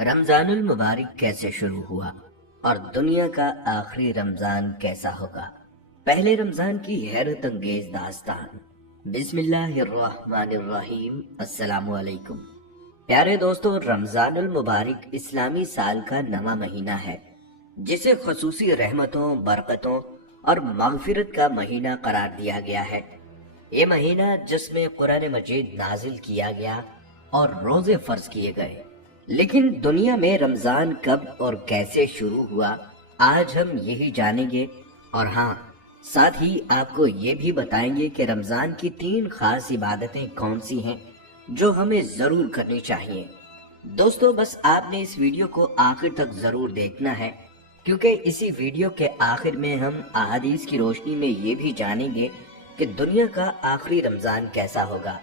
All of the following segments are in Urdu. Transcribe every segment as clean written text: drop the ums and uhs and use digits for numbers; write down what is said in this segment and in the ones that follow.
رمضان المبارک کیسے شروع ہوا اور دنیا کا آخری رمضان کیسا ہوگا؟ پہلے رمضان کی حیرت انگیز داستان۔ بسم اللہ الرحمن الرحیم۔ السلام علیکم پیارے دوستو، رمضان المبارک اسلامی سال کا نواں مہینہ ہے جسے خصوصی رحمتوں، برکتوں اور مغفرت کا مہینہ قرار دیا گیا ہے۔ یہ مہینہ جس میں قرآن مجید نازل کیا گیا اور روزے فرض کیے گئے۔ لیکن دنیا میں رمضان کب اور کیسے شروع ہوا، آج ہم یہی جانیں گے، اور ہاں ساتھ ہی آپ کو یہ بھی بتائیں گے کہ رمضان کی 3 خاص عبادتیں کون سی ہیں جو ہمیں ضرور کرنی چاہیے۔ دوستو بس آپ نے اس ویڈیو کو آخر تک ضرور دیکھنا ہے، کیونکہ اسی ویڈیو کے آخر میں ہم احادیث کی روشنی میں یہ بھی جانیں گے کہ دنیا کا آخری رمضان کیسا ہوگا،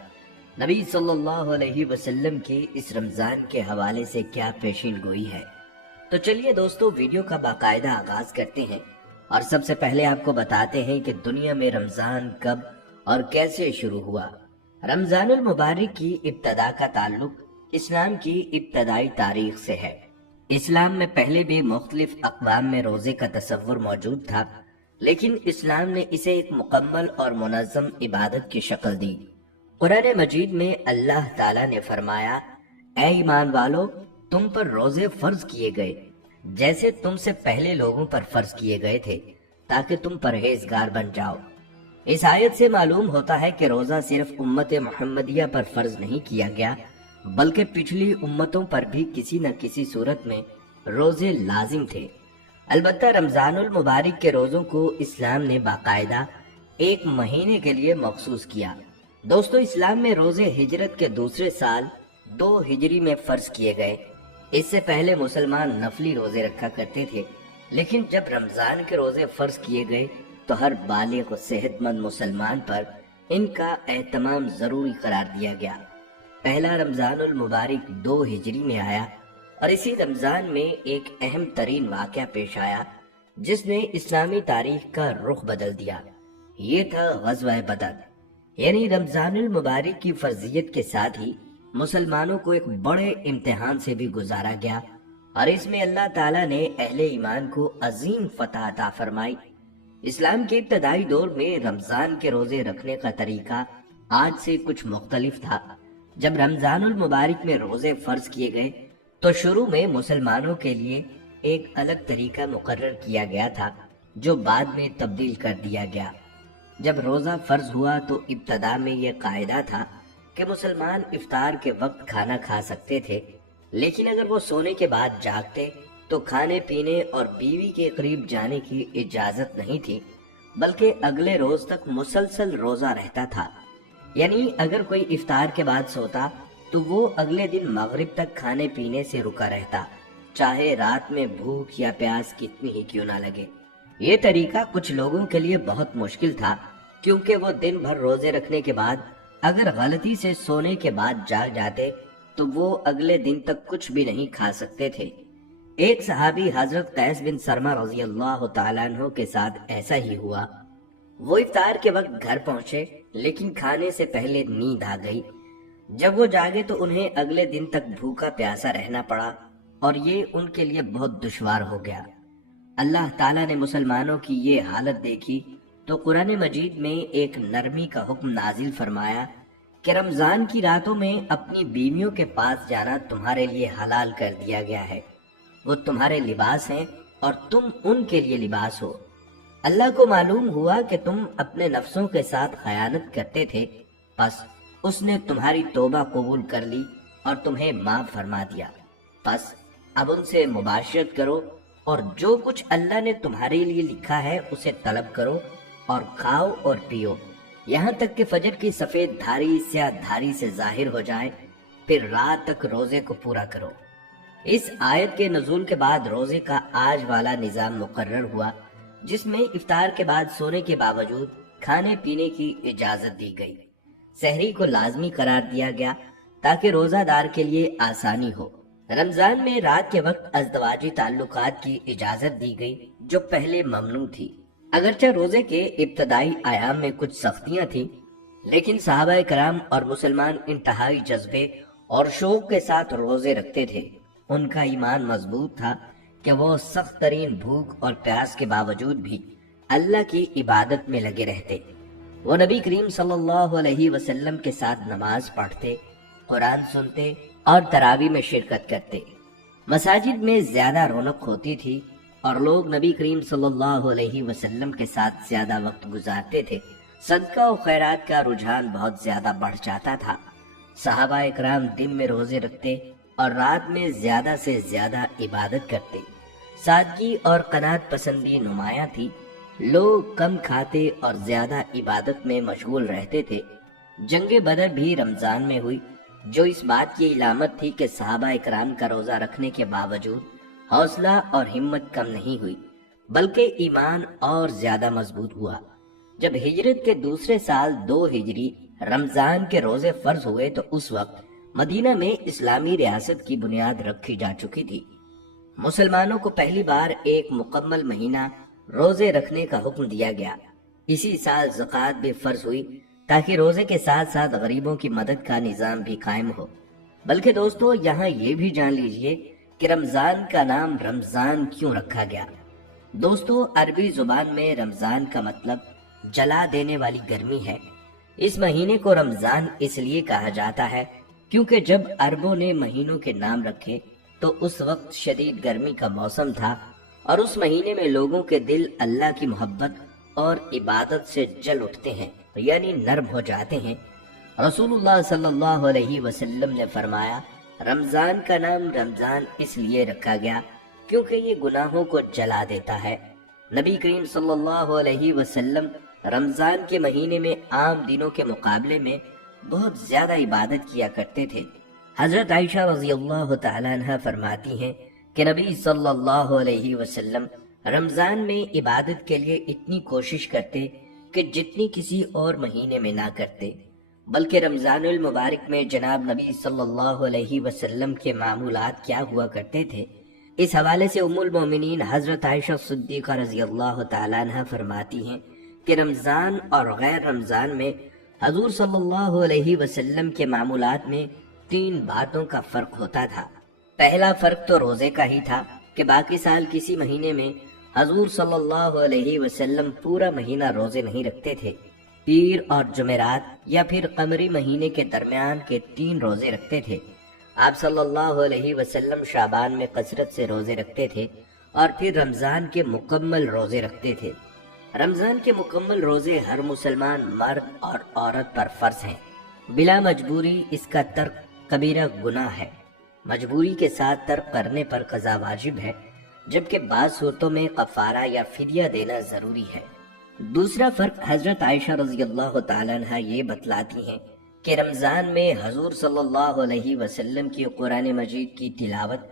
نبی صلی اللہ علیہ وسلم کی اس رمضان کے حوالے سے کیا پیشین گوئی ہے۔ تو چلیے دوستو ویڈیو کا باقاعدہ آغاز کرتے ہیں، اور سب سے پہلے آپ کو بتاتے ہیں کہ دنیا میں رمضان کب اور کیسے شروع ہوا۔ رمضان المبارک کی ابتدا کا تعلق اسلام کی ابتدائی تاریخ سے ہے۔ اسلام میں پہلے بھی مختلف اقوام میں روزے کا تصور موجود تھا، لیکن اسلام نے اسے ایک مکمل اور منظم عبادت کی شکل دی۔ قرآن مجید میں اللہ تعالیٰ نے فرمایا، اے ایمان والو، تم پر روزے فرض کیے گئے جیسے تم سے پہلے لوگوں پر فرض کیے گئے تھے، تاکہ تم پرہیزگار بن جاؤ۔ اس آیت سے معلوم ہوتا ہے کہ روزہ صرف امت محمدیہ پر فرض نہیں کیا گیا، بلکہ پچھلی امتوں پر بھی کسی نہ کسی صورت میں روزے لازم تھے۔ البتہ رمضان المبارک کے روزوں کو اسلام نے باقاعدہ ایک مہینے کے لیے مخصوص کیا۔ دوستو اسلام میں روزے ہجرت کے دوسرے سال 2 ہجری میں فرض کیے گئے۔ اس سے پہلے مسلمان نفلی روزے رکھا کرتے تھے، لیکن جب رمضان کے روزے فرض کیے گئے تو ہر بالغ و صحت مند مسلمان پر ان کا اہتمام ضروری قرار دیا گیا۔ پہلا رمضان المبارک 2 ہجری میں آیا، اور اسی رمضان میں ایک اہم ترین واقعہ پیش آیا جس نے اسلامی تاریخ کا رخ بدل دیا۔ یہ تھا غزوہ بدر۔ یعنی رمضان المبارک کی فرضیت کے ساتھ ہی مسلمانوں کو ایک بڑے امتحان سے بھی گزارا گیا، اور اس میں اللہ تعالیٰ نے اہل ایمان کو عظیم فتح عطا فرمائی۔ اسلام کے ابتدائی دور میں رمضان کے روزے رکھنے کا طریقہ آج سے کچھ مختلف تھا۔ جب رمضان المبارک میں روزے فرض کیے گئے تو شروع میں مسلمانوں کے لیے ایک الگ طریقہ مقرر کیا گیا تھا، جو بعد میں تبدیل کر دیا گیا۔ جب روزہ فرض ہوا تو ابتدا میں یہ قاعدہ تھا کہ مسلمان افطار کے وقت کھانا کھا سکتے تھے، لیکن اگر وہ سونے کے بعد جاگتے تو کھانے پینے اور بیوی کے قریب جانے کی اجازت نہیں تھی، بلکہ اگلے روز تک مسلسل روزہ رہتا تھا۔ یعنی اگر کوئی افطار کے بعد سوتا تو وہ اگلے دن مغرب تک کھانے پینے سے رکا رہتا، چاہے رات میں بھوک یا پیاس کتنی ہی کیوں نہ لگے۔ یہ طریقہ کچھ لوگوں کے لیے بہت مشکل تھا، کیونکہ وہ دن بھر روزے رکھنے کے بعد اگر غلطی سے سونے کے بعد جاگ جاتے تو وہ اگلے دن تک کچھ بھی نہیں کھا سکتے تھے۔ ایک صحابی حضرت قیس بن سرمہ رضی اللہ تعالیٰ عنہ کے ساتھ ایسا ہی ہوا۔ وہ افطار کے وقت گھر پہنچے، لیکن کھانے سے پہلے نیند آ گئی۔ جب وہ جاگے تو انہیں اگلے دن تک بھوکا پیاسا رہنا پڑا، اور یہ ان کے لیے بہت دشوار ہو گیا۔ اللہ تعالیٰ نے مسلمانوں کی یہ حالت دیکھی تو قرآن مجید میں ایک نرمی کا حکم نازل فرمایا کہ رمضان کی راتوں میں اپنی بیویوں کے پاس جانا تمہارے لیے حلال کر دیا گیا ہے۔ وہ تمہارے لباس ہیں اور تم ان کے لیے لباس ہو۔ اللہ کو معلوم ہوا کہ تم اپنے نفسوں کے ساتھ خیانت کرتے تھے، پس اس نے تمہاری توبہ قبول کر لی اور تمہیں معاف فرما دیا۔ پس اب ان سے مباشرت کرو، اور جو کچھ اللہ نے تمہارے لیے لکھا ہے اسے طلب کرو، اور کھاؤ اور پیو، یہاں تک کہ فجر کی سفید دھاری سیاہ دھاری سے ظاہر ہو جائے، پھر رات تک روزے کو پورا کرو۔ اس آیت کے نزول کے بعد روزے کا آج والا نظام مقرر ہوا، جس میں افطار کے بعد سونے کے باوجود کھانے پینے کی اجازت دی گئی۔ سحری کو لازمی قرار دیا گیا تاکہ روزہ دار کے لیے آسانی ہو۔ رمضان میں رات کے وقت ازدواجی تعلقات کی اجازت دی گئی، جو پہلے ممنوع تھی۔ اگرچہ روزے کے ابتدائی ایام میں کچھ سختیاں تھیں، لیکن صحابہ کرام اور مسلمان انتہائی جذبے اور شوق کے ساتھ روزے رکھتے تھے۔ ان کا ایمان مضبوط تھا کہ وہ سخت ترین بھوک اور پیاس کے باوجود بھی اللہ کی عبادت میں لگے رہتے۔ وہ نبی کریم صلی اللہ علیہ وسلم کے ساتھ نماز پڑھتے، قرآن سنتے اور تراویح میں شرکت کرتے۔ مساجد میں زیادہ رونق ہوتی تھی اور لوگ نبی کریم صلی اللہ علیہ وسلم کے ساتھ زیادہ وقت گزارتے تھے۔ صدقہ و خیرات کا رجحان بہت زیادہ بڑھ جاتا تھا۔ صحابہ اکرام دن میں روزے رکھتے اور رات میں زیادہ سے زیادہ عبادت کرتے۔ سادگی اور قناعت پسندی نمایاں تھی۔ لوگ کم کھاتے اور زیادہ عبادت میں مشغول رہتے تھے۔ جنگ بدر بھی رمضان میں ہوئی، جو اس بات کی علامت تھی کہ صحابہ اکرام کا روزہ رکھنے کے باوجود حوصلہ اور ہمت کم نہیں ہوئی، بلکہ ایمان اور زیادہ مضبوط ہوا۔ جب ہجرت کے دوسرے سال 2 ہجری رمضان کے روزے فرض ہوئے تو اس وقت مدینہ میں اسلامی ریاست کی بنیاد رکھی جا چکی تھی۔ مسلمانوں کو پہلی بار ایک مکمل مہینہ روزے رکھنے کا حکم دیا گیا۔ اسی سال زکوٰۃ بھی فرض ہوئی تاکہ روزے کے ساتھ ساتھ غریبوں کی مدد کا نظام بھی قائم ہو۔ بلکہ دوستو، یہاں یہ بھی جان لیجئے کہ رمضان کا نام رمضان کیوں رکھا گیا۔ دوستو، عربی زبان میں رمضان کا مطلب جلا دینے والی گرمی ہے۔ اس مہینے کو رمضان اس لیے کہا جاتا ہے کیونکہ جب عربوں نے مہینوں کے نام رکھے تو اس وقت شدید گرمی کا موسم تھا اور اس مہینے میں لوگوں کے دل اللہ کی محبت اور عبادت سے جل اٹھتے ہیں، یعنی نرم ہو جاتے ہیں۔ رسول اللہ صلی اللہ علیہ وسلم نے فرمایا، رمضان کا نام رمضان اس لیے رکھا گیا کیونکہ یہ گناہوں کو جلا دیتا ہے۔ نبی کریم صلی اللہ علیہ وسلم رمضان کے مہینے میں عام دنوں کے مقابلے میں بہت زیادہ عبادت کیا کرتے تھے۔ حضرت عائشہ رضی اللہ تعالیٰ عنہ فرماتی ہیں کہ نبی صلی اللہ علیہ وسلم رمضان میں عبادت کے لیے اتنی کوشش کرتے کہ جتنی کسی اور مہینے میں نہ کرتے، بلکہ رمضان المبارک میں جناب نبی صلی اللہ علیہ وسلم کے معمولات کیا ہوا کرتے تھے۔ اس حوالے سے ام المومنین حضرت عائشہ صدیقہ رضی اللہ تعالیٰ عنہ فرماتی ہیں کہ رمضان اور غیر رمضان میں حضور صلی اللہ علیہ وسلم کے معمولات میں 3 باتوں کا فرق ہوتا تھا۔ پہلا فرق تو روزے کا ہی تھا کہ باقی سال کسی مہینے میں حضور صلی اللہ علیہ وسلم پورا مہینہ روزے نہیں رکھتے تھے۔ پیر اور جمعرات یا پھر قمری مہینے کے درمیان کے 3 روزے رکھتے تھے۔ آپ صلی اللہ علیہ وسلم شعبان میں کثرت سے روزے رکھتے تھے اور پھر رمضان کے مکمل روزے رکھتے تھے۔ رمضان کے مکمل روزے ہر مسلمان مرد اور عورت پر فرض ہیں۔ بلا مجبوری اس کا ترک کبیرہ گناہ ہے۔ مجبوری کے ساتھ ترک کرنے پر قضا واجب ہے، جبکہ بعض صورتوں میں کفارہ یا فدیہ دینا ضروری ہے۔ دوسرا فرق حضرت عائشہ رضی اللہ تعالیٰ عنہ یہ بتلاتی ہیں کہ رمضان میں حضور صلی اللہ علیہ وسلم کی قرآن مجید کی تلاوت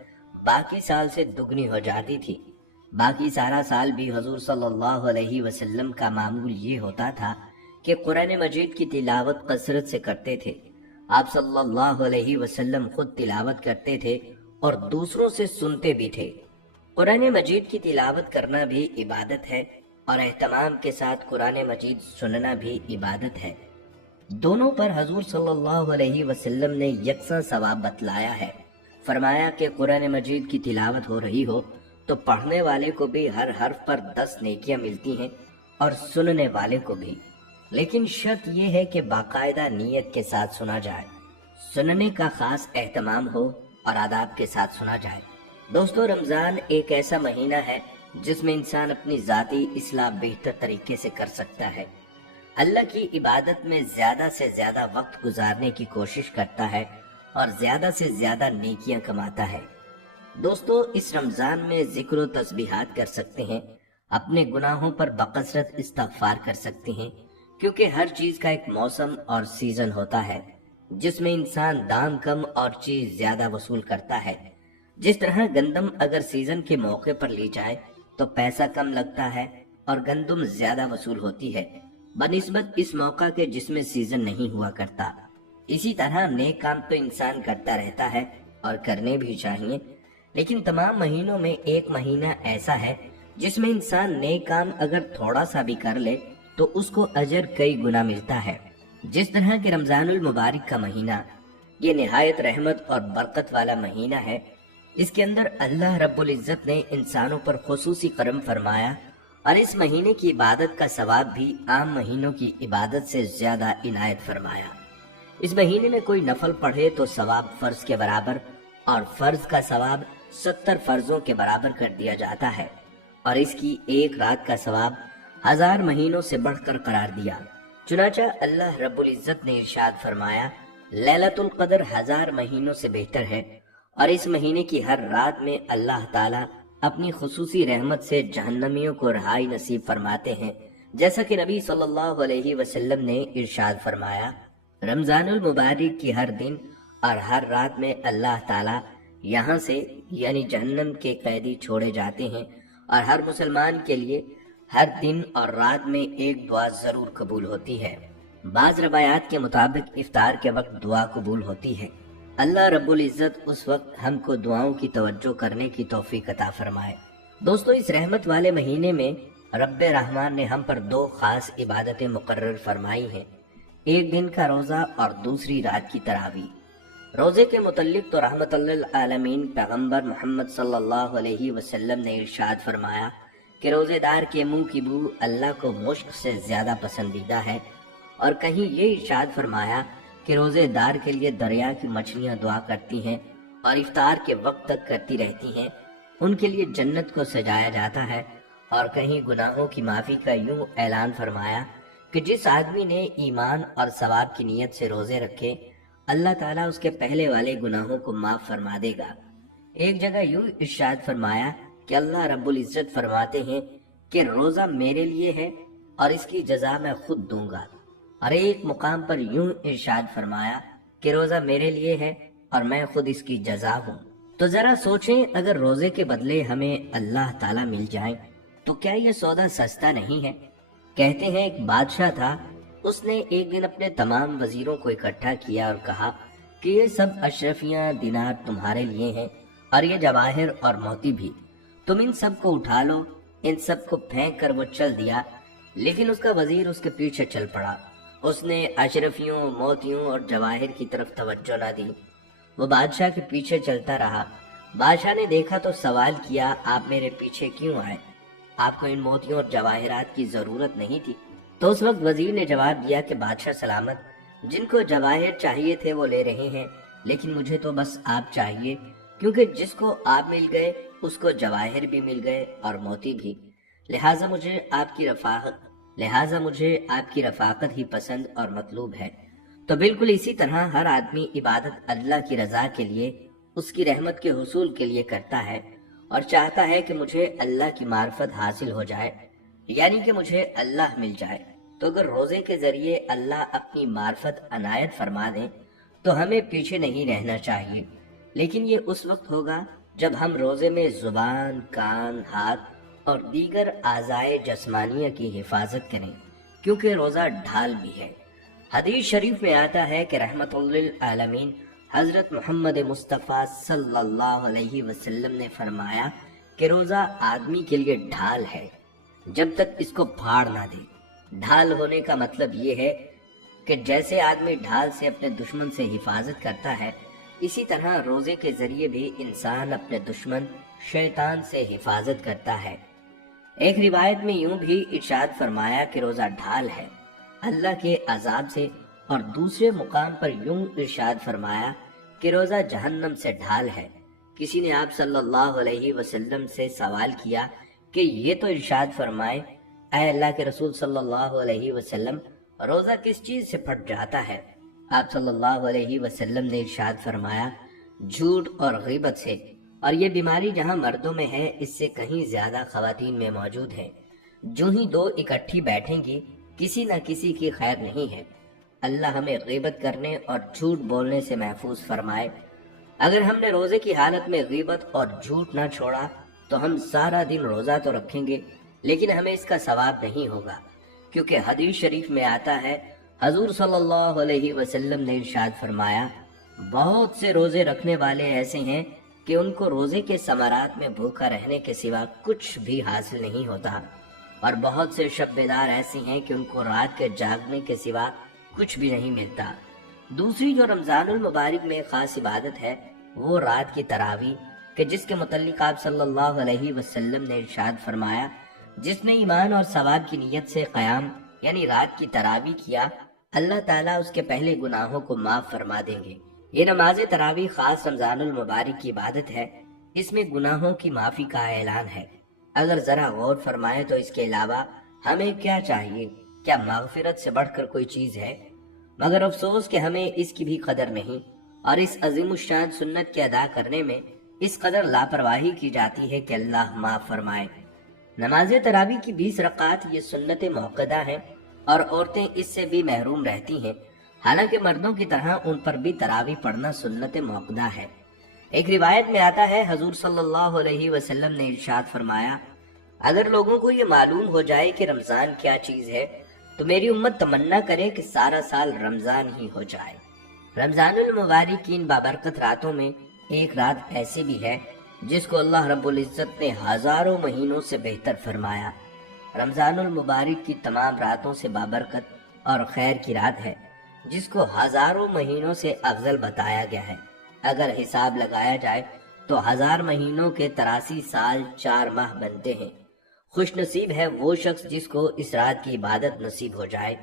باقی سال سے دگنی ہو جاتی تھی۔ باقی سارا سال بھی حضور صلی اللہ علیہ وسلم کا معمول یہ ہوتا تھا کہ قرآن مجید کی تلاوت کثرت سے کرتے تھے۔ آپ صلی اللہ علیہ وسلم خود تلاوت کرتے تھے اور دوسروں سے سنتے بھی تھے۔ قرآن مجید کی تلاوت کرنا بھی عبادت ہے اور اہتمام کے ساتھ قرآن مجید سننا بھی عبادت ہے۔ دونوں پر حضور صلی اللہ علیہ وسلم نے یکساں ثواب بتلایا ہے۔ فرمایا کہ قرآن مجید کی تلاوت ہو رہی ہو تو پڑھنے والے کو بھی ہر حرف پر 10 نیکیاں ملتی ہیں اور سننے والے کو بھی، لیکن شرط یہ ہے کہ باقاعدہ نیت کے ساتھ سنا جائے، سننے کا خاص اہتمام ہو اور آداب کے ساتھ سنا جائے۔ دوستو، رمضان ایک ایسا مہینہ ہے جس میں انسان اپنی ذاتی اصلاح بہتر طریقے سے کر سکتا ہے، اللہ کی عبادت میں زیادہ سے زیادہ وقت گزارنے کی کوشش کرتا ہے اور زیادہ سے زیادہ نیکیاں کماتا ہے۔ دوستو، اس رمضان میں ذکر و تسبیحات کر سکتے ہیں، اپنے گناہوں پر بکثرت استغفار کر سکتے ہیں، کیونکہ ہر چیز کا ایک موسم اور سیزن ہوتا ہے جس میں انسان دام کم اور چیز زیادہ وصول کرتا ہے۔ جس طرح گندم اگر سیزن کے موقع پر لی جائے تو پیسہ کم لگتا ہے اور گندم زیادہ وصول ہوتی ہے بنسبت اس موقع کے جس میں سیزن نہیں ہوا کرتا۔ اسی طرح نیک کام تو انسان کرتا رہتا ہے اور کرنے بھی چاہیے، لیکن تمام مہینوں میں ایک مہینہ ایسا ہے جس میں انسان نیک کام اگر تھوڑا سا بھی کر لے تو اس کو اجر کئی گنا ملتا ہے۔ جس طرح کہ رمضان المبارک کا مہینہ یہ نہایت رحمت اور برکت والا مہینہ ہے، اس کے اندر اللہ رب العزت نے انسانوں پر خصوصی کرم فرمایا اور اس مہینے کی عبادت کا ثواب بھی عام مہینوں کی عبادت سے زیادہ عنایت فرمایا۔ اس مہینے میں کوئی نفل پڑھے تو ثواب فرض کے برابر اور فرض کا ثواب 70 فرضوں کے برابر کر دیا جاتا ہے، اور اس کی ایک رات کا ثواب 1000 مہینوں سے بڑھ کر قرار دیا۔ چنانچہ اللہ رب العزت نے ارشاد فرمایا، لیلۃ القدر 1000 مہینوں سے بہتر ہے، اور اس مہینے کی ہر رات میں اللہ تعالیٰ اپنی خصوصی رحمت سے جہنمیوں کو رہائی نصیب فرماتے ہیں، جیسا کہ نبی صلی اللہ علیہ وسلم نے ارشاد فرمایا، رمضان المبارک کی ہر دن اور ہر رات میں اللہ تعالیٰ یہاں سے یعنی جہنم کے قیدی چھوڑے جاتے ہیں، اور ہر مسلمان کے لیے ہر دن اور رات میں ایک دعا ضرور قبول ہوتی ہے۔ بعض روایات کے مطابق افطار کے وقت دعا قبول ہوتی ہے۔ اللہ رب العزت اس وقت ہم کو دعاؤں کی توجہ کرنے کی توفیق عطا فرمائے۔ دوستو، اس رحمت والے مہینے میں رب رحمان نے ہم پر 2 خاص عبادتیں مقرر فرمائی ہیں، ایک دن کا روزہ اور دوسری رات کی تراویح۔ روزے کے متعلق تو رحمت للعالمین پیغمبر محمد صلی اللہ علیہ وسلم نے ارشاد فرمایا کہ روزے دار کے منہ کی بو اللہ کو مشک سے زیادہ پسندیدہ ہے، اور کہیں یہ ارشاد فرمایا کہ روزے دار کے لیے دریا کی مچھلیاں دعا کرتی ہیں اور افطار کے وقت تک کرتی رہتی ہیں، ان کے لیے جنت کو سجایا جاتا ہے۔ اور کہیں گناہوں کی معافی کا یوں اعلان فرمایا کہ جس آدمی نے ایمان اور ثواب کی نیت سے روزے رکھے، اللہ تعالیٰ اس کے پہلے والے گناہوں کو معاف فرما دے گا۔ ایک جگہ یوں ارشاد فرمایا کہ اللہ رب العزت فرماتے ہیں کہ روزہ میرے لیے ہے اور اس کی جزا میں خود دوں گا، اور ایک مقام پر یوں ارشاد فرمایا کہ روزہ میرے لیے ہے اور میں خود اس کی جزا ہوں۔ تو ذرا سوچیں، اگر روزے کے بدلے ہمیں اللہ تعالیٰ مل جائیں تو کیا یہ سودا سستا نہیں ہے؟ کہتے ہیں ایک بادشاہ تھا، اس نے ایک دن اپنے تمام وزیروں کو اکٹھا کیا اور کہا کہ یہ سب اشرفیاں دینار تمہارے لیے ہیں، اور یہ جواہر اور موتی بھی، تم ان سب کو اٹھا لو۔ ان سب کو پھینک کر وہ چل دیا، لیکن اس کا وزیر اس کے پیچھے چل پڑا۔ اس نے اشرفیوں، موتیوں اور جواہر کی طرف توجہ نہ دی، وہ بادشاہ کے پیچھے چلتا رہا۔ بادشاہ نے دیکھا تو سوال کیا، آپ میرے پیچھے کیوں آئے؟ آپ کو ان موتیوں اور جواہرات کی ضرورت نہیں تھی؟ تو اس وقت وزیر نے جواب دیا کہ بادشاہ سلامت، جن کو جواہر چاہیے تھے وہ لے رہے ہیں، لیکن مجھے تو بس آپ چاہیے، کیونکہ جس کو آپ مل گئے اس کو جواہر بھی مل گئے اور موتی بھی، لہٰذا مجھے آپ کی رفاقت ہی پسند اور مطلوب ہے۔ تو بالکل اسی طرح ہر آدمی عبادت اللہ کی رضا کے لیے، اس کی رحمت کے حصول کے لیے کرتا ہے، اور چاہتا ہے کہ مجھے اللہ کی معرفت حاصل ہو جائے، یعنی کہ مجھے اللہ مل جائے۔ تو اگر روزے کے ذریعے اللہ اپنی معرفت عنایت فرما دیں تو ہمیں پیچھے نہیں رہنا چاہیے، لیکن یہ اس وقت ہوگا جب ہم روزے میں زبان، کان، ہاتھ اور دیگر اعضائے جسمانیہ کی حفاظت کریں، کیونکہ روزہ ڈھال بھی ہے۔ حدیث شریف میں آتا ہے کہ رحمت للعالمین حضرت محمد مصطفیٰ صلی اللہ علیہ وسلم نے فرمایا کہ روزہ آدمی کے لیے ڈھال ہے جب تک اس کو پھاڑ نہ دے۔ ڈھال ہونے کا مطلب یہ ہے کہ جیسے آدمی ڈھال سے اپنے دشمن سے حفاظت کرتا ہے، اسی طرح روزے کے ذریعے بھی انسان اپنے دشمن شیطان سے حفاظت کرتا ہے۔ ایک روایت میں یوں بھی ارشاد فرمایا کہ روزہ ڈھال ہے اللہ کے عذاب سے، اور دوسرے مقام پر یوں ارشاد فرمایا کہ روزہ جہنم سے ڈھال ہے۔ کسی نے آپ صلی اللہ علیہ وسلم سے سوال کیا کہ یہ تو ارشاد فرمائے اے اللہ کے رسول صلی اللہ علیہ وسلم، روزہ کس چیز سے پھٹ جاتا ہے؟ آپ صلی اللہ علیہ وسلم نے ارشاد فرمایا، جھوٹ اور غیبت سے، اور یہ بیماری جہاں مردوں میں ہے اس سے کہیں زیادہ خواتین میں موجود ہے۔ جو ہی دو اکٹھی بیٹھیں گی کسی نہ کسی کی خیر نہیں ہے۔ اللہ ہمیں غیبت کرنے اور جھوٹ بولنے سے محفوظ فرمائے۔ اگر ہم نے روزے کی حالت میں غیبت اور جھوٹ نہ چھوڑا تو ہم سارا دن روزہ تو رکھیں گے لیکن ہمیں اس کا ثواب نہیں ہوگا، کیونکہ حدیث شریف میں آتا ہے حضور صلی اللہ علیہ وسلم نے ارشاد فرمایا، بہت سے روزے رکھنے والے ایسے ہیں کہ ان کو روزے کے ثمرات میں بھوکا رہنے کے سوا کچھ بھی حاصل نہیں ہوتا، اور بہت سے شب بیدار ایسے ہیں کہ ان کو رات کے جاگنے کے سوا کچھ بھی نہیں ملتا۔ دوسری جو رمضان المبارک میں خاص عبادت ہے وہ رات کی تراویح، کہ جس کے متعلق آپ صلی اللہ علیہ وسلم نے ارشاد فرمایا، جس نے ایمان اور ثواب کی نیت سے قیام یعنی رات کی تراویح کیا، اللہ تعالیٰ اس کے پہلے گناہوں کو معاف فرما دیں گے۔ یہ نماز تراویح خاص رمضان المبارک کی عبادت ہے، اس میں گناہوں کی معافی کا اعلان ہے۔ اگر ذرا غور فرمائیں تو اس کے علاوہ ہمیں کیا چاہیے؟ کیا مغفرت سے بڑھ کر کوئی چیز ہے؟ مگر افسوس کہ ہمیں اس کی بھی قدر نہیں، اور اس عظیم الشان سنت کے ادا کرنے میں اس قدر لاپرواہی کی جاتی ہے کہ اللہ معاف فرمائے۔ نماز تراویح کی 20 رکعات یہ سنت موقدہ ہیں، اور عورتیں اس سے بھی محروم رہتی ہیں، حالانکہ مردوں کی طرح ان پر بھی تراویح پڑھنا سنت موقدہ ہے۔ ایک روایت میں آتا ہے، حضور صلی اللہ علیہ وسلم نے ارشاد فرمایا، اگر لوگوں کو یہ معلوم ہو جائے کہ رمضان کیا چیز ہے تو میری امت تمنا کرے کہ سارا سال رمضان ہی ہو جائے۔ رمضان المبارک کی ان بابرکت راتوں میں ایک رات ایسی بھی ہے جس کو اللہ رب العزت نے ہزاروں مہینوں سے بہتر فرمایا۔ رمضان المبارک کی تمام راتوں سے بابرکت اور خیر کی رات ہے جس کو ہزاروں مہینوں سے افضل بتایا گیا ہے۔ اگر حساب لگایا جائے تو 1000 مہینوں کے 83 سال 4 ماہ بنتے ہیں۔ خوش نصیب ہے وہ شخص جس کو اس رات کی عبادت نصیب ہو جائے،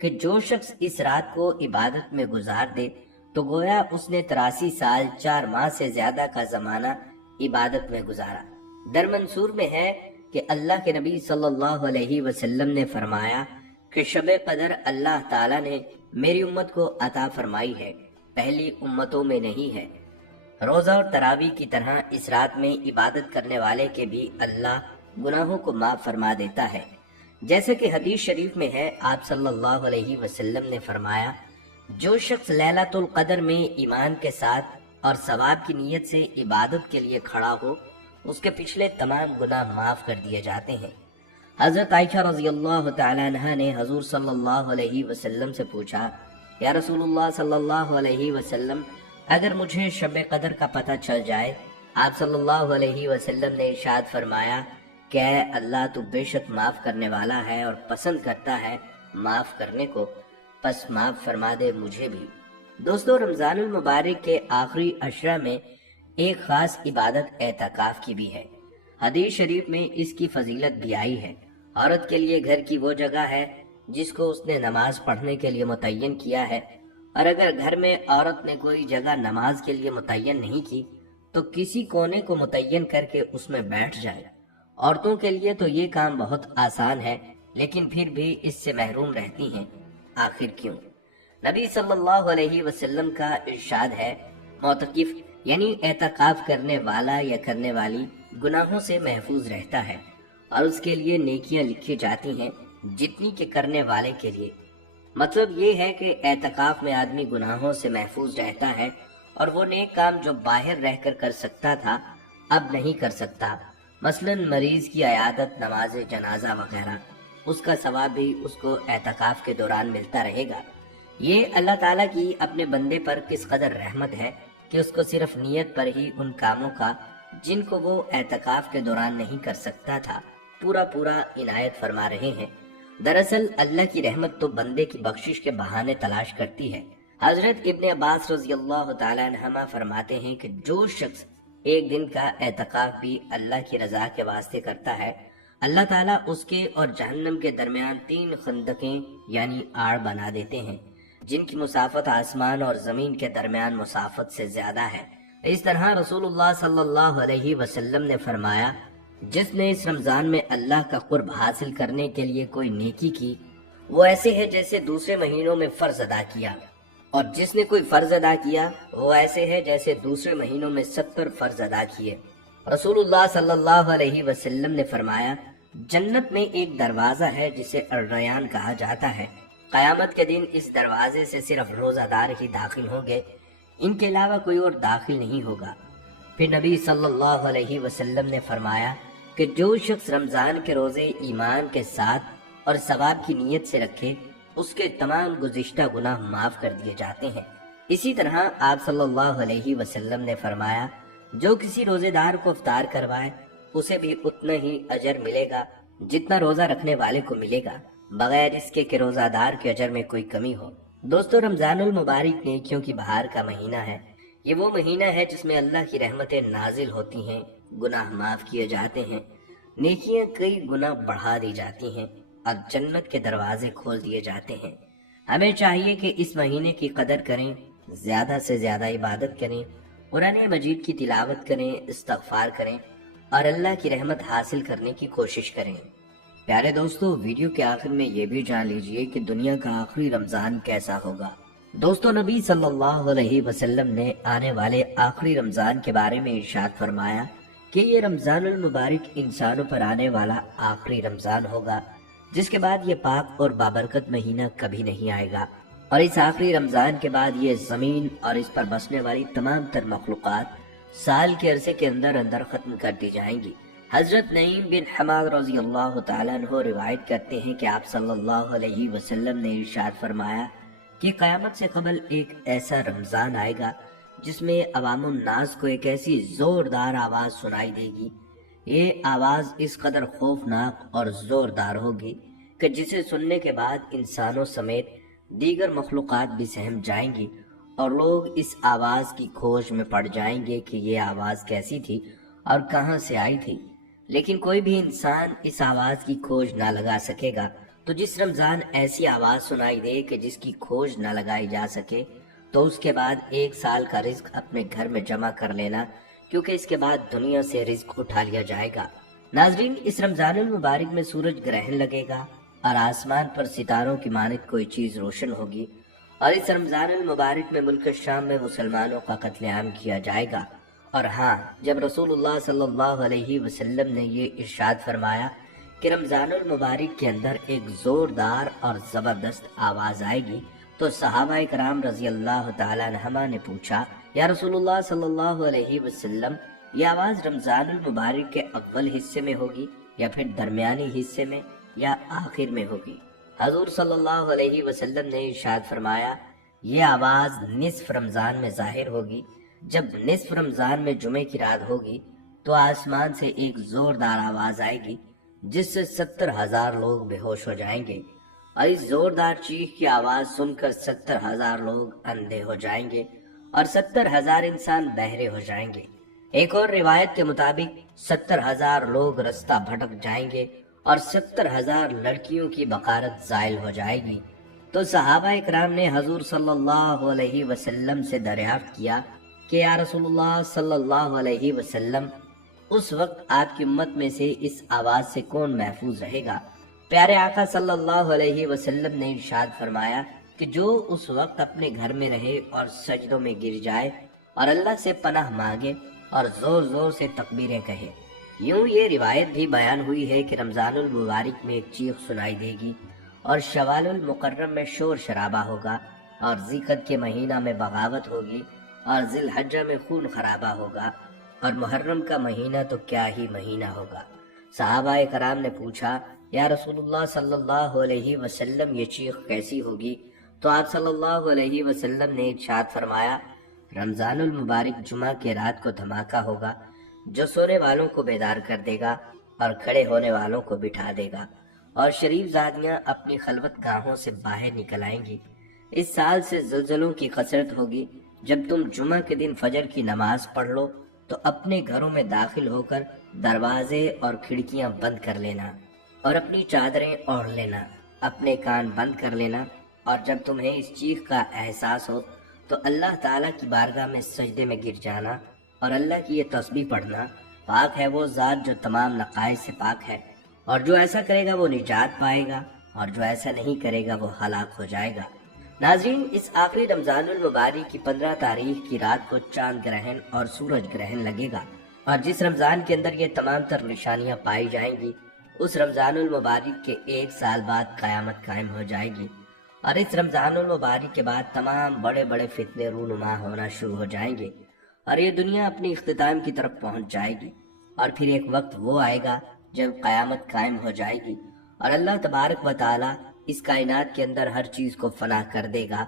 کہ جو شخص اس رات کو عبادت میں گزار دے تو گویا اس نے 83 سال 4 ماہ سے زیادہ کا زمانہ عبادت میں گزارا۔ در منصور میں ہے کہ اللہ کے نبی صلی اللہ علیہ وسلم نے فرمایا کہ شب قدر اللہ تعالیٰ نے میری امت کو عطا فرمائی ہے، پہلی امتوں میں نہیں ہے۔ روزہ اور تراویح کی طرح اس رات میں عبادت کرنے والے کے بھی اللہ گناہوں کو معاف فرما دیتا ہے، جیسے کہ حدیث شریف میں ہے، آپ صلی اللہ علیہ وسلم نے فرمایا، جو شخص لیلۃ القدر میں ایمان کے ساتھ اور ثواب کی نیت سے عبادت کے لیے کھڑا ہو، اس کے پچھلے تمام گناہ معاف کر دیے جاتے ہیں۔ حضرت عائشہ رضی اللہ تعالیٰ عنہا نے حضور صلی اللہ علیہ وسلم سے پوچھا، یا رسول اللہ صلی اللہ علیہ وسلم، اگر مجھے شب قدر کا پتہ چل جائے؟ آپ صلی اللہ علیہ وسلم نے ارشاد فرمایا کہ اے اللہ تو بے شک معاف کرنے والا ہے اور پسند کرتا ہے معاف کرنے کو، پس معاف فرما دے مجھے بھی۔ دوستو، رمضان المبارک کے آخری عشرہ میں ایک خاص عبادت اعتکاف کی بھی ہے۔ حدیث شریف میں اس کی فضیلت بھی آئی ہے۔ عورت کے لیے گھر کی وہ جگہ ہے جس کو اس نے نماز پڑھنے کے لیے متعین کیا ہے، اور اگر گھر میں عورت نے کوئی جگہ نماز کے لیے متعین نہیں کی تو کسی کونے کو متعین کر کے اس میں بیٹھ جائے۔ عورتوں کے لیے تو یہ کام بہت آسان ہے، لیکن پھر بھی اس سے محروم رہتی ہیں۔ آخر کیوں؟ نبی صلی اللہ علیہ وسلم کا ارشاد ہے، معتکف یعنی اعتکاف کرنے والا یا کرنے والی گناہوں سے محفوظ رہتا ہے، اور اس کے لیے نیکیاں لکھی جاتی ہیں جتنی کہ کرنے والے کے لیے۔ مطلب یہ ہے کہ اعتکاف میں آدمی گناہوں سے محفوظ رہتا ہے، اور وہ نیک کام جو باہر رہ کر کر سکتا تھا اب نہیں کر سکتا، مثلا مریض کی عیادت، نماز جنازہ وغیرہ، اس کا ثواب بھی اس کو اعتکاف کے دوران ملتا رہے گا۔ یہ اللہ تعالیٰ کی اپنے بندے پر کس قدر رحمت ہے کہ اس کو صرف نیت پر ہی ان کاموں کا جن کو وہ اعتکاف کے دوران نہیں کر سکتا تھا پورا عنایت فرما رہے ہیں۔ دراصل اللہ کی رحمت تو بندے کی بخشش کے بہانے تلاش کرتی ہے۔ حضرت ابن عباس رضی اللہ تعالیٰ عنہما فرماتے ہیں کہ جو شخص ایک دن کا اعتکاف بھی اللہ کی رضا کے واسطے کرتا ہے، اللہ تعالیٰ اس کے اور جہنم کے درمیان 3 خندقیں یعنی آڑ بنا دیتے ہیں، جن کی مسافت آسمان اور زمین کے درمیان مسافت سے زیادہ ہے۔ اس طرح رسول اللہ صلی اللہ علیہ وسلم نے فرمایا، جس نے اس رمضان میں اللہ کا قرب حاصل کرنے کے لیے کوئی نیکی کی، وہ ایسے ہے جیسے دوسرے مہینوں میں فرض ادا کیا، اور جس نے کوئی فرض ادا کیا وہ ایسے ہے جیسے دوسرے مہینوں میں 70 فرض ادا کیے۔ رسول اللہ صلی اللہ علیہ وسلم نے فرمایا، جنت میں ایک دروازہ ہے جسے الریان کہا جاتا ہے، قیامت کے دن اس دروازے سے صرف روزہ دار ہی داخل ہوں گے، ان کے علاوہ کوئی اور داخل نہیں ہوگا۔ پھر نبی صلی اللہ علیہ وسلم نے فرمایا کہ جو شخص رمضان کے روزے ایمان کے ساتھ اور ثواب کی نیت سے رکھے، اس کے تمام گزشتہ گناہ معاف کر دیے جاتے ہیں۔ اسی طرح آپ صلی اللہ علیہ وسلم نے فرمایا، جو کسی روزے دار کو افطار کروائے اسے بھی اتنا ہی اجر ملے گا جتنا روزہ رکھنے والے کو ملے گا، بغیر اس کے کہ روزہ دار کے اجر میں کوئی کمی ہو۔ دوستو، رمضان المبارک نیکیوں کی بہار کا مہینہ ہے۔ یہ وہ مہینہ ہے جس میں اللہ کی رحمتیں نازل ہوتی ہیں، گناہ معاف کیے جاتے ہیں، نیکیاں کئی گنا بڑھا دی جاتی ہیں اور جنت کے دروازے کھول دیے جاتے ہیں۔ ہمیں چاہیے کہ اس مہینے کی قدر کریں، زیادہ سے زیادہ عبادت کریں، قرآن مجید کی تلاوت کریں، استغفار کریں اور اللہ کی رحمت حاصل کرنے کی کوشش کریں۔ پیارے دوستو، ویڈیو کے آخر میں یہ بھی جان لیجئے کہ دنیا کا آخری رمضان کیسا ہوگا۔ دوستو، نبی صلی اللہ علیہ وسلم نے آنے والے آخری رمضان کے بارے میں ارشاد فرمایا کہ یہ رمضان المبارک انسانوں پر آنے والا آخری رمضان ہوگا، جس کے بعد یہ پاک اور بابرکت مہینہ کبھی نہیں آئے گا، اور اس آخری رمضان کے بعد یہ زمین اور اس پر بسنے والی تمام تر مخلوقات سال کے عرصے کے اندر اندر ختم کر دی جائیں گی۔ حضرت نعیم بن حماد رضی اللہ تعالیٰ عنہ روایت کرتے ہیں کہ آپ صلی اللہ علیہ وسلم نے ارشاد فرمایا کہ قیامت سے قبل ایک ایسا رمضان آئے گا جس میں عوام الناس کو ایک ایسی زوردار آواز سنائی دے گی۔ یہ آواز اس قدر خوفناک اور زوردار ہوگی کہ جسے سننے کے بعد انسانوں سمیت دیگر مخلوقات بھی سہم جائیں گی، اور لوگ اس آواز کی کھوج میں پڑ جائیں گے کہ یہ آواز کیسی تھی اور کہاں سے آئی تھی، لیکن کوئی بھی انسان اس آواز کی کھوج نہ لگا سکے گا۔ تو جس رمضان ایسی آواز سنائی دے کہ جس کی کھوج نہ لگائی جا سکے، تو اس کے بعد 1 سال کا رزق اپنے گھر میں جمع کر لینا، کیونکہ اس کے بعد دنیا سے رزق اٹھا لیا جائے گا۔ ناظرین، اس رمضان المبارک میں سورج گرہن لگے گا اور آسمان پر ستاروں کی مانند کوئی چیز روشن ہوگی، اور اس رمضان المبارک میں ملک شام میں مسلمانوں کا قتل عام کیا جائے گا۔ اور ہاں، جب رسول اللہ صلی اللہ علیہ وسلم نے یہ ارشاد فرمایا کہ رمضان المبارک کے اندر ایک زوردار اور زبردست آواز آئے گی، تو صحابہ کرام رضی اللہ تعالیٰ عنہما نے پوچھا، یا رسول اللہ صلی اللہ علیہ وسلم، یہ آواز رمضان المبارک کے اول حصے میں ہوگی یا پھر درمیانی حصے میں یا آخر میں ہوگی؟ حضور صلی اللہ علیہ وسلم نے ارشاد فرمایا، یہ آواز نصف رمضان میں ظاہر ہوگی۔ جب نصف رمضان میں جمعے کی رات ہوگی تو آسمان سے ایک زوردار آواز آئے گی جس سے 70,000 لوگ بے ہوش ہو جائیں گے، اور اس زوردار چیخ کی آواز سن کر 70,000 لوگ اندھے ہو جائیں گے اور 70,000 انسان بہرے ہو جائیں گے۔ ایک اور روایت کے مطابق 70,000 لوگ رستہ بھٹک جائیں گے اور 70,000 لڑکیوں کی بقارت زائل ہو جائے گی۔ تو صحابہ اکرام نے حضور صلی اللہ علیہ وسلم سے دریافت کیا کہ یا رسول اللہ صلی اللہ علیہ وسلم، اس وقت آپ کی امت میں سے اس آواز سے کون محفوظ رہے گا؟ پیارے آقا صلی اللہ علیہ وسلم نے ارشاد فرمایا کہ جو اس وقت اپنے گھر میں رہے اور سجدوں میں گر جائے اور اللہ سے پناہ مانگے اور زور زور سے تکبیریں کہے۔ یوں یہ روایت بھی بیان ہوئی ہے کہ رمضان المبارک میں ایک چیخ سنائی دے گی اور شوال المکرم میں شور شرابہ ہوگا، اور ذی القعدہ کے مہینہ میں بغاوت ہوگی، اور ذی الحجہ میں خون خرابہ ہوگا، اور محرم کا مہینہ تو کیا ہی مہینہ ہوگا۔ صحابہ کرام نے پوچھا، یا رسول اللہ صلی اللہ علیہ وسلم، یہ چیخ کیسی ہوگی؟ تو آپ صلی اللہ علیہ وسلم نے ارشاد فرمایا، رمضان المبارک جمعہ کے رات کو دھماکہ ہوگا جو سونے والوں کو بیدار کر دے گا اور کھڑے ہونے والوں کو بٹھا دے گا، اور شریف زادیاں اپنی خلوت گاہوں سے باہر نکل آئیں گی۔ اس سال سے زلزلوں کی کثرت ہوگی۔ جب تم جمعہ کے دن فجر کی نماز پڑھ لو تو اپنے گھروں میں داخل ہو کر دروازے اور کھڑکیاں بند کر لینا اور اپنی چادریں اوڑھ لینا، اپنے کان بند کر لینا، اور جب تمہیں اس چیخ کا احساس ہو تو اللہ تعالیٰ کی بارگاہ میں سجدے میں گر جانا اور اللہ کی یہ تسبیح پڑھنا، پاک ہے وہ ذات جو تمام نقائص سے پاک ہے، اور جو ایسا کرے گا وہ نجات پائے گا، اور جو ایسا نہیں کرے گا وہ ہلاک ہو جائے گا۔ ناظرین، اس آخری رمضان المبارک کی 15 تاریخ کی رات کو چاند گرہن اور سورج گرہن لگے گا، اور جس رمضان کے اندر یہ تمام تر نشانیاں پائی جائیں گی، اس رمضان المبارک کے 1 سال بعد قیامت قائم ہو جائے گی، اور اس رمضان المبارک کے بعد تمام بڑے بڑے فتنے رونما ہونا شروع ہو جائیں گے، اور یہ دنیا اپنی اختتام کی طرف پہنچ جائے گی، اور پھر ایک وقت وہ آئے گا جب قیامت قائم ہو جائے گی، اور اللہ تبارک و تعالی اس کائنات کے اندر ہر چیز کو فنا کر دے گا،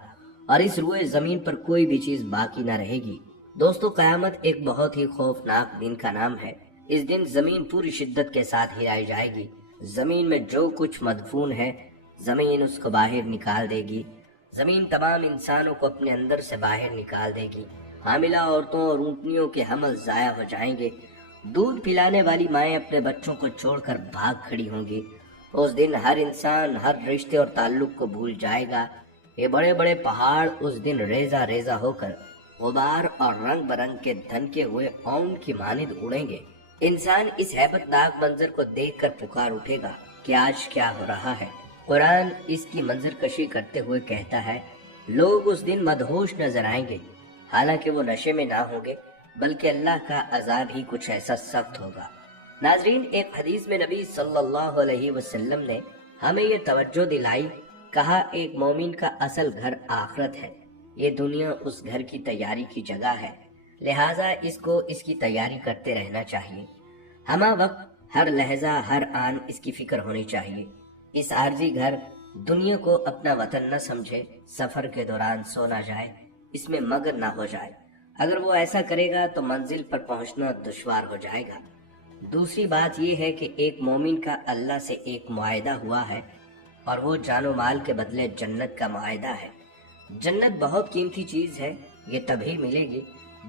اور اس روئے زمین پر کوئی بھی چیز باقی نہ رہے گی۔ دوستو، قیامت ایک بہت ہی خوفناک دن کا نام ہے۔ اس دن زمین پوری شدت کے ساتھ ہلائی جائے گی۔ زمین میں جو کچھ مدفون ہے، زمین اس کو باہر نکال دے گی۔ زمین تمام انسانوں کو اپنے اندر سے باہر نکال دے گی، حاملہ عورتوں اور اونٹنیوں کے حمل ضائع ہو جائیں گے، دودھ پلانے والی مائیں اپنے بچوں کو چھوڑ کر بھاگ کھڑی ہوں گی۔ اس دن ہر انسان ہر رشتے اور تعلق کو بھول جائے گا۔ یہ بڑے بڑے پہاڑ اس دن ریزہ ریزہ ہو کر غبار اور رنگ برنگ کے دھنکے ہوئے اون کی مانند اڑیں گے۔ انسان اس ہیبت ناک منظر کو دیکھ کر پکار اٹھے گا کہ آج کیا ہو رہا ہے۔ قرآن اس کی منظر کشی کرتے ہوئے کہتا ہے، لوگ اس دن مدہوش نظر آئیں گے، حالانکہ وہ نشے میں نہ ہوں گے، بلکہ اللہ کا عذاب ہی کچھ ایسا سخت ہوگا۔ ناظرین، ایک حدیث میں نبی صلی اللہ علیہ وسلم نے ہمیں یہ توجہ دلائی، کہا ایک مومن کا اصل گھر آخرت ہے، یہ دنیا اس گھر کی تیاری کی جگہ ہے، لہٰذا اس کو اس کی تیاری کرتے رہنا چاہیے۔ ہمہ وقت ہر لہجہ ہر آن اس کی فکر ہونی چاہیے۔ اس عارضی گھر دنیا کو اپنا وطن نہ سمجھے، سفر کے دوران سو نہ جائے، اس میں مگن نہ ہو جائے۔ اگر وہ ایسا کرے گا تو منزل پر پہنچنا دشوار ہو جائے گا۔ دوسری بات یہ ہے کہ ایک مومن کا اللہ سے ایک معاہدہ ہوا ہے، اور وہ جان و مال کے بدلے جنت کا معاہدہ ہے۔ جنت بہت قیمتی چیز ہے، یہ تبھی ملے گی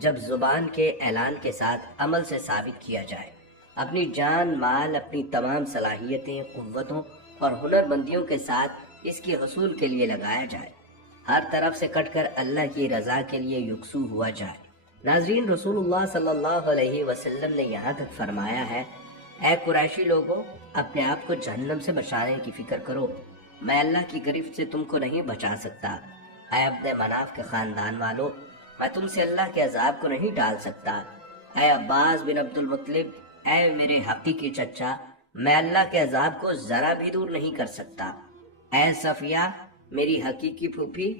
جب زبان کے اعلان کے ساتھ عمل سے ثابت کیا جائے، اپنی جان مال، اپنی تمام صلاحیتیں، قوتوں اور ہنر مندیوں کے ساتھ اس کے حصول کے لیے لگایا جائے، ہر طرف سے کٹ کر اللہ کی رضا کے لیے یکسو ہوا جائے۔ ناظرین، رسول اللہ صلی اللہ علیہ وسلم نے یہاں تک فرمایا ہے، اے قریشی لوگوں، اپنے آپ کو جہنم سے بچانے کی فکر کرو، میں اللہ کی گرفت سے تم کو نہیں بچا سکتا۔ اے عبد مناف کے خاندان والو، میں تم سے اللہ کے عذاب کو نہیں ٹال سکتا۔ اے عباس بن عبد المطلب، اے میرے حقیقی چچا، میں اللہ کے عذاب کو ذرا بھی دور نہیں کر سکتا۔ اے صفیہ، میری حقیقی پھوپھی،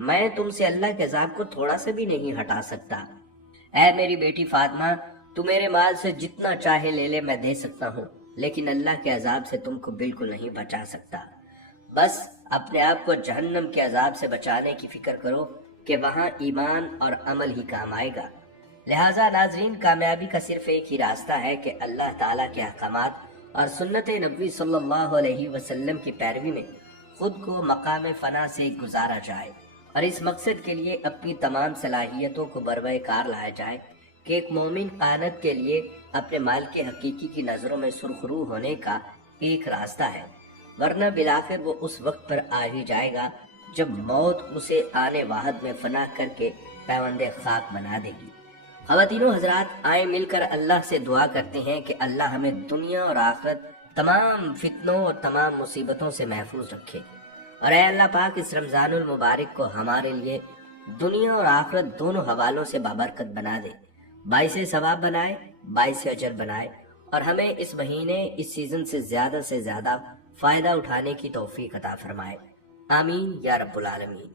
میں تم سے اللہ کے عذاب کو تھوڑا سا بھی نہیں ہٹا سکتا۔ اے میری بیٹی فاطمہ، تو میرے مال سے جتنا چاہے لے لے، میں دے سکتا ہوں، لیکن اللہ کے عذاب سے تم کو بالکل نہیں بچا سکتا۔ بس اپنے آپ کو جہنم کے عذاب سے بچانے کی فکر کرو کہ وہاں ایمان اور عمل ہی کام آئے گا۔ لہٰذا ناظرین، کامیابی کا صرف ایک ہی راستہ ہے کہ اللہ تعالیٰ کے احکامات اور سنت نبوی صلی اللہ علیہ وسلم کی پیروی میں خود کو مقام فنا سے گزارا جائے، اور اس مقصد کے لیے اپنی تمام صلاحیتوں کو بروئے کار لایا جائے کہ ایک مومن قانت کے لیے اپنے مال کے حقیقی کی نظروں میں سرخرو ہونے کا ایک راستہ ہے، ورنہ بالآخر وہ اس وقت پر آ ہی جائے گا جب موت اسے آنے واحد میں فنا کر کے پیوند خاک بنا دے گی۔ خواتین و حضرات، آئیں مل کر اللہ سے دعا کرتے ہیں کہ اللہ ہمیں دنیا اور آخرت تمام فتنوں اور تمام مصیبتوں سے محفوظ رکھے، اور اے اللہ پاک، اس رمضان المبارک کو ہمارے لیے دنیا اور آخرت دونوں حوالوں سے بابرکت بنا دے، باعث ثواب بنائے، باعث اجر بنائے، اور ہمیں اس مہینے، اس سیزن سے زیادہ فائدہ اٹھانے کی توفیق عطا فرمائے۔ آمین یا رب العالمین۔